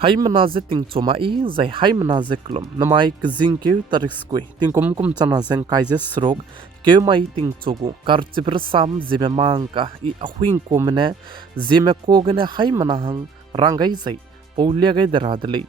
Hai manaze ting choma I zai hai manaze klum namai kzing ke tarik skui ting kum chana zeng kaise srok ke mai ting chogu kar chibr sam Zememanka I ahuing komene Zeme kogene hai manahang rangai zai paulia gai daradlei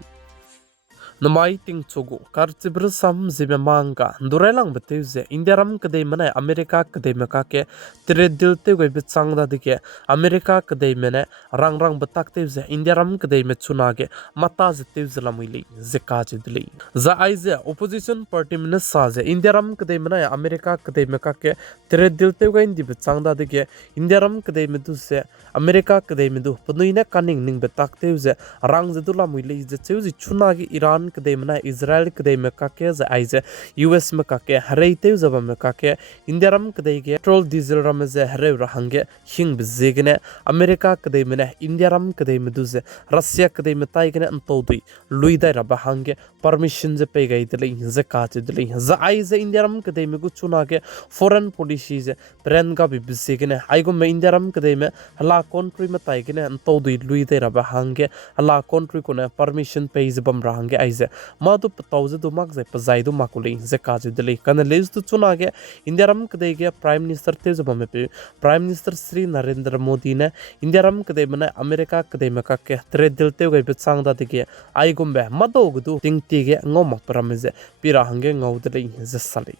namai ting chogu kar chibr sam Zememanka durelang beteuze indiaram kadei mana Amerika kadei meka ke tredil te goi bitsang da dike Amerika kadei mene rang betak teuze indiaram kadei me chunage mata ze teuze lamili zeka jidli za aize opposition party mene saze indiaram kadei mana Amerika kadei meka ke tredil te goi indi bitsang da dike indiaram kadei me du se Amerika kadei me du punuina kaning ning betak teuze rang zedula muili ze teuze chunage Iran kadei mana Israel kadei meka ke za aize US meka ke harei teuze ba meka ke indiaram kadei ge petrol diesel rameze harei rahange hing bizegne Amerika kadei mene indiaram kadei meduze Russia kadei metai gene antodui luidai rabahange permission ze pe gai dele ze ka dele za aize indiaram kadei me guchuna ge foreign policy ze prenga bi bizegne aigo me indiaram kadei me hala country metai gene antodui luidai rabahange hala country kone permission pe ze bam rahange aize madu patauze du mak ze pazai du makuli ze ka dele kan lez tu chuna ge indiaram kadei ge prime minister te ze bam pe prime minister Sri Narendra Modi ne indiaram kadei mana Amerika kadei meka ke tredil te goi bitsang da dige ai gombe madogdu tingti ge ngoma paramize pira hange ngaudle ze sali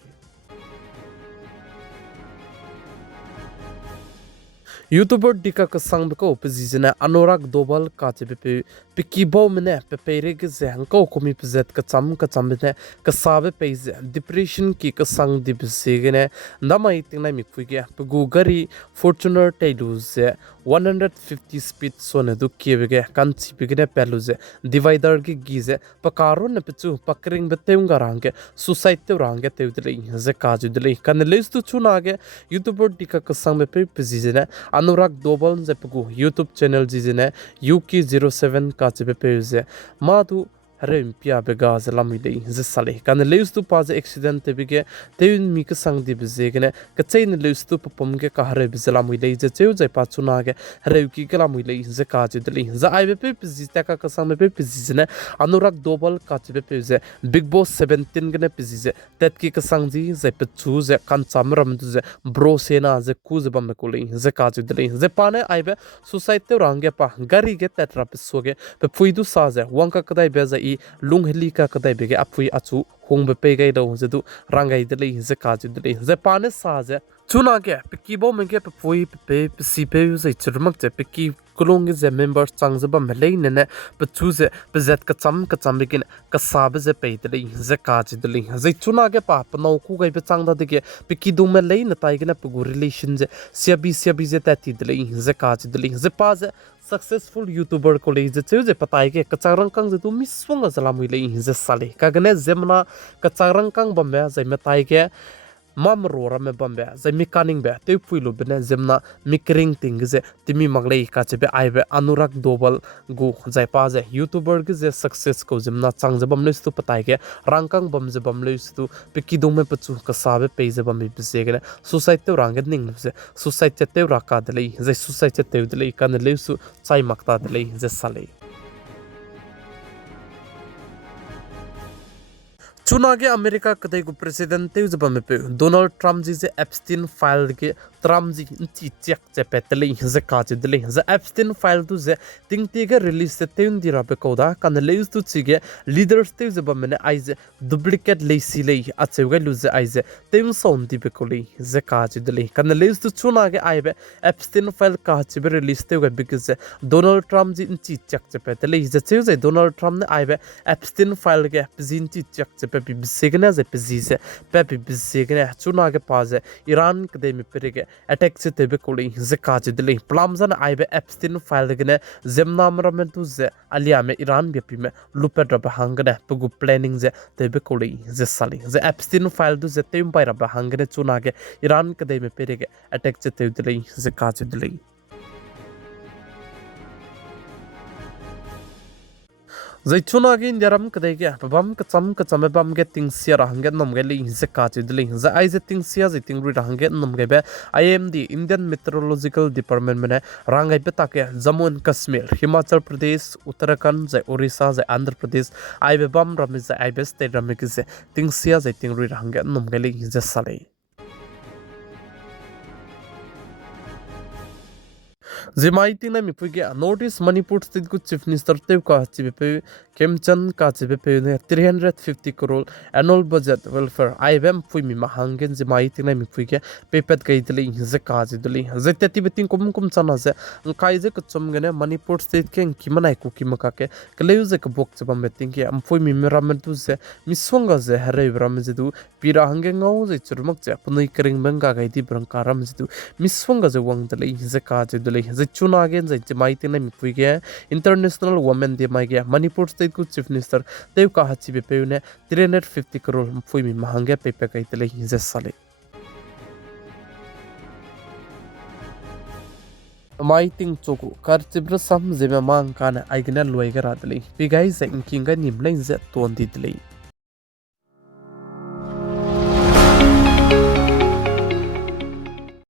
YouTuber dika ka sangbeko opposition anorak dobal ka chepe pikibo mene pepere ge zehangko komi pzet ka cham ne ka sabe peize depression ki ka sang dibsegene namai tingna mikfuge gugari Fortuner Tailuze 150 speed sone du kiebege kanchi bigene peluze divider ge gize pakaro ne pichu pakring beteunga range suicide te range teudle ze kajudle kan lestu chunage YouTuber dika ka sangbe pe pzizene Anurak Dobal Zepugu YouTube channel jizine UK07 ka chebe peuze madu Rem pia bega zelamile zesale kan leustu paze accident tebige teun mi ka sang di bezegene ka chain leustu popom ge ka hare zelamile je cheu jai pa chunage reuki gelamile ze ka jidli za aibe pe pizita ka sang pe pizine Anurak Dobal ka chebe peuze Big Boss 17 gene pizize tet ki ka sang ji ze pe chu ze kan chamram du ze bro sena ze ku ze bam kuli ze ka jidli ze pane aibe suicide te range pa gari ge tetra pisoge pe fuidu sa ze wanka kadai beza lung helika kadai bege apui achu hongbe pe gai do zedu rangai dele ze kaji dele ze pane sa ze chuna ge pikibo menge pe pui pe si pe ze churmak je piki kulong ze members changzaba melei nene pe chu ze pe zet ka cham begin ka sabe ze pe dele ze kaji dele ze chuna ge pa pno ku gai pe changda de ge piki du melei na tai ge na pu relation ze siabi ze tati dele ze kaji dele ze pa ze successful YouTuber college ze patai ke kacharang kang tu miswang zalamui le ze sale kagane zemna kacharang kang bambe zai metai ke mamro rame bambe zai mikaning be te puilu bene zemna mikring ting ze timi maglei ka chebe aibe Anurak Dobal gu zai pa ze YouTuber ge ze success ko zemna changje bam le stu patai ke rangkang bam ze bam le stu piki dome pachu ka sabe pe ze bam be ze ge society rang ning ze society te ra ka de ze society te de kan le su chai makta de ze sale चुनागे America कदे को president ते जब में पे Donald Trump जी से Epstein file के Trump जी ची चेक जे पेतले जे काज दले जे एप्स्टीन फाइल तु जे तिंग तिगे रिलीज से तेन दिरा पे कोदा कन लेस तु चिगे लीडर्स ते जब में आइज डुप्लीकेट लेसी ले अच्छे गे लुज आइज तेम सोन दि पे कोली जे काज दले कन लेस तु चुनागे आइबे एप्स्टीन फाइल का च रिलीज ते गे बिकज डोनाल्ड ट्रम्प जी ची चेक जे पेतले जे डोनाल्ड ट्रम्प ने आइबे एप्स्टीन फाइल के जिन ची check J pepi bisegna ze pezise pepi bisegna chuna ge paze Iran kde mi perege attack se tebe koli ze kaje dele plamzan aibe epstein file gene zemnam ramentu ze alia me Iran bepi me lupet rab hangane pugu planning ze tebe koli ze sali ze epstein file du ze tem pai rab hangane chuna ge Iran kde mi perege attack se tebe dele ze kaje dele Zaichuna ge indiaram kadai ge babam ka cham bam ge tingsia rahang ge nom ge li se ka chi dli za ai ze tingsia ze tingri rahang ge nom ge be IMD Indian Meteorological Department mene rangai pe ta ke Jammu and Kashmir Himachal Pradesh Uttarakhand ze Orissa ze Andhra Pradesh ai be bam ram ze ai be state ram ge ze tingsia ze tingri rahang ge nom ge li ze sale Zemaiting na mipuge notice Manipur state ku chief minister tev ka chibe Kemchan ka chibe ne 350 crore annual budget welfare IBM pui mi mahangen zemaiting na mipuge pepet kai dili ze ka dili ze teti beting kum chana ze kai ze kuchum gene Manipur state ke kimanai ku kimaka ke kleu ze ka bok chabam beting ke am pui mi meram tu ze miswanga ze hare bram ze du pira hange ngau ze churmak che punai kering benga gai di brang karam ze du miswanga ze wang dili ze ka dili ze chuna again ze jamaiting na mipuge international women de mai ge Manipur state ku chief minister tev ka hachi be ne 350 crore pui mi mahange pepe kai tele ze sale Maiting choku karchibra sam Zememankanews aigna loiga radli pigai ze inkinga nimlai ze tondi dili